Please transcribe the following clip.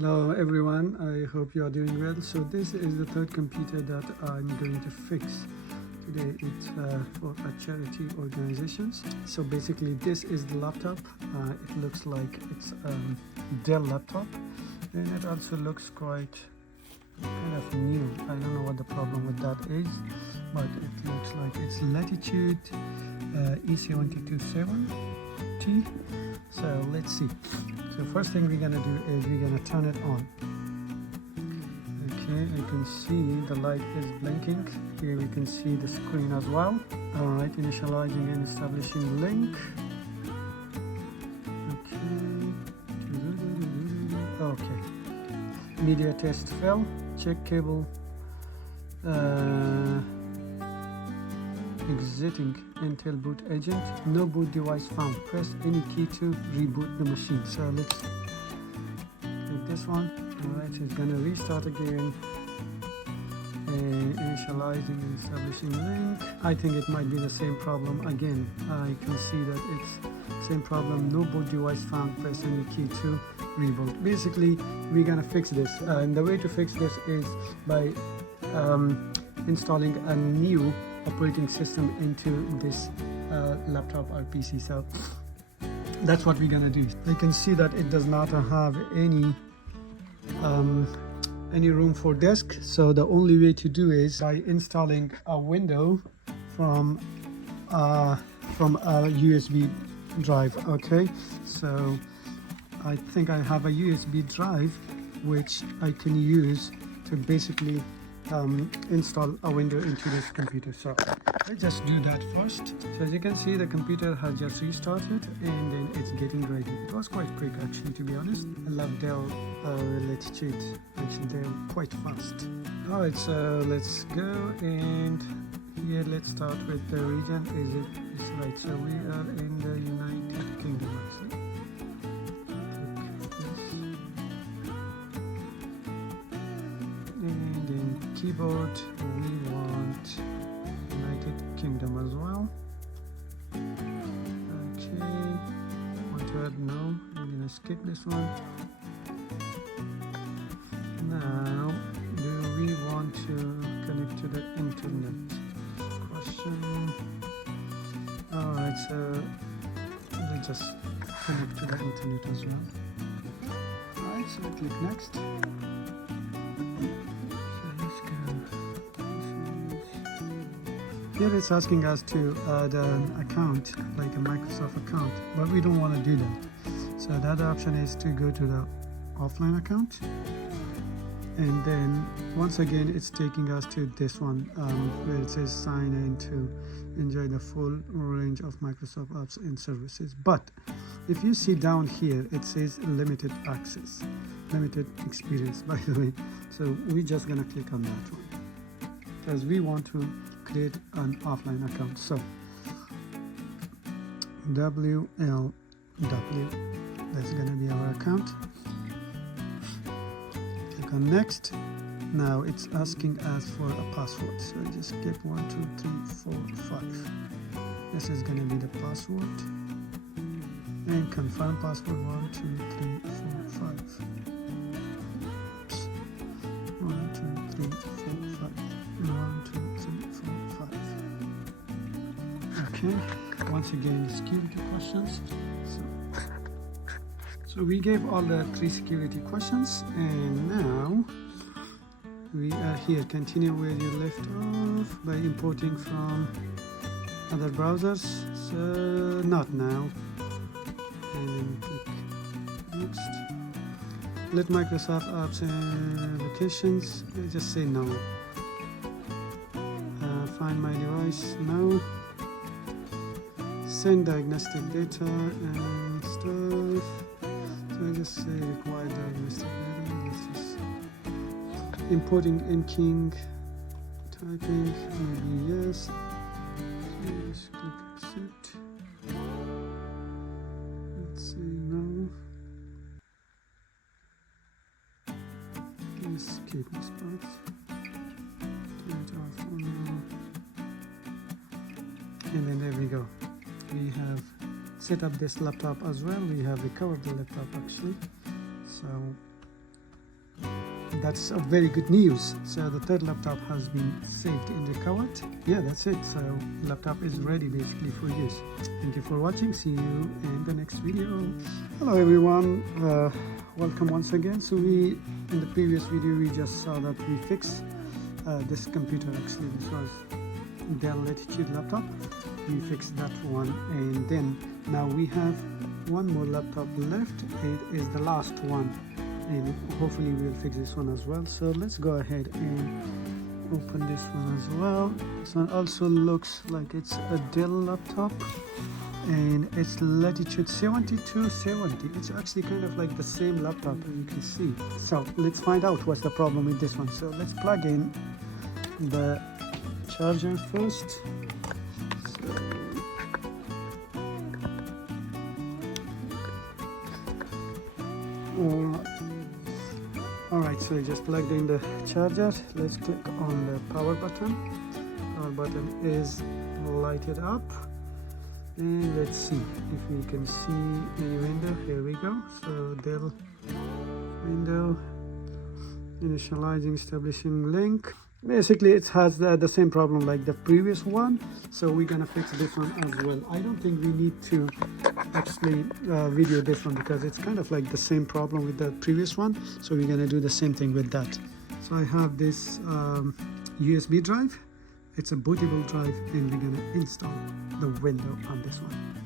Hello everyone, I hope you are doing well. So this is the third computer that I'm going to fix today. It's for a charity organizations. So basically this is the laptop. It looks like it's a Dell laptop, and it also looks quite kind of new. I don't know what the problem with that is, but it looks like it's Latitude E727T. So let's see. So first thing we're gonna do is we're gonna turn it on. Okay, you can see the light is blinking. Here we can see the screen as well. Alright, initializing and establishing link. Okay, media test fail. Check cable. Exiting Intel boot agent. No boot device found. Press any key to reboot the machine. So let's do this one. Alright, so it's gonna restart again. Initializing and establishing link. I think it might be the same problem again. I can see that it's same problem. No boot device found. Press any key to reboot. Basically, we're gonna fix this, and the way to fix this is by installing a new operating system into this laptop or PC. So that's what we're gonna do. You can see that it does not have any room for disk. So the only way to do is by installing a window from a USB drive. Okay, so I think I have a USB drive which I can use to basically install a window into this computer. So let's just do that first. So as you can see, the computer has just restarted and then it's getting ready. It was quite quick actually, to be honest. I love Dell Latitude. Actually, they're quite fast. Alright, so let's go, and here let's start with the region. It's right, so we are in the United Kingdom actually. Keyboard, we want United Kingdom as well. Okay, want to add no, I'm gonna skip this one. Now, do we want to connect to the internet? Question. Alright, so we'll just connect to the internet as well. Alright, so click next. Here it's asking us to add an account, like a Microsoft account, but we don't want to do that. So the other option is to go to the offline account, and then once again it's taking us to this one where it says sign in to enjoy the full range of Microsoft apps and services. But if you see down here, it says limited access, limited experience, by the way. So we're just gonna click on that one because we want to create an offline account. So WLW, that's gonna be our account. Click on next. Now it's asking us for a password, so just skip 1 2 3 4 5. This is gonna be the password, and confirm password 1 2 3 4 5. 1 2 3 4 5. 1 2 3 4 5. Okay, once again security questions. So we gave all the 3 security questions, and now we are here. Continue where you left off by importing from other browsers. So not now, and then click next. Let Microsoft apps and applications, just say no. Find my device, no. Send diagnostic data and stuff. So I just say require diagnostic data. This is importing inking, typing, maybe yes. So just click accept. Let's say no. Let's skip this part. Turn it off for now. And then there we go. We have set up this laptop as well. We have recovered the laptop actually. So that's a very good news. So the third laptop has been saved and recovered. Yeah, that's it. So laptop is ready basically for use. Thank you for watching. See you in the next video. Hello everyone, welcome once again. So in the previous video we just saw that we fixed this computer. Actually this was Dell Latitude laptop. We fixed that one, and then now we have one more laptop left. It is the last one, and hopefully we'll fix this one as well. So let's go ahead and open this one as well. This one also looks like it's a Dell laptop, and it's Latitude 7270. It's actually kind of like the same laptop, as you can see. So let's find out what's the problem with this one. So let's plug in the charger first. Alright, so I just plugged in the charger. Let's click on the power button. Power button is lighted up, and let's see if we can see a window. Here we go. So Dell window, initializing, establishing link. Basically it has the same problem like the previous one, so we're gonna fix this one as well. I don't think we need to actually video this one because it's kind of like the same problem with the previous one, so we're gonna do the same thing with that. So I have this USB drive. It's a bootable drive, and we're gonna install the window on this one.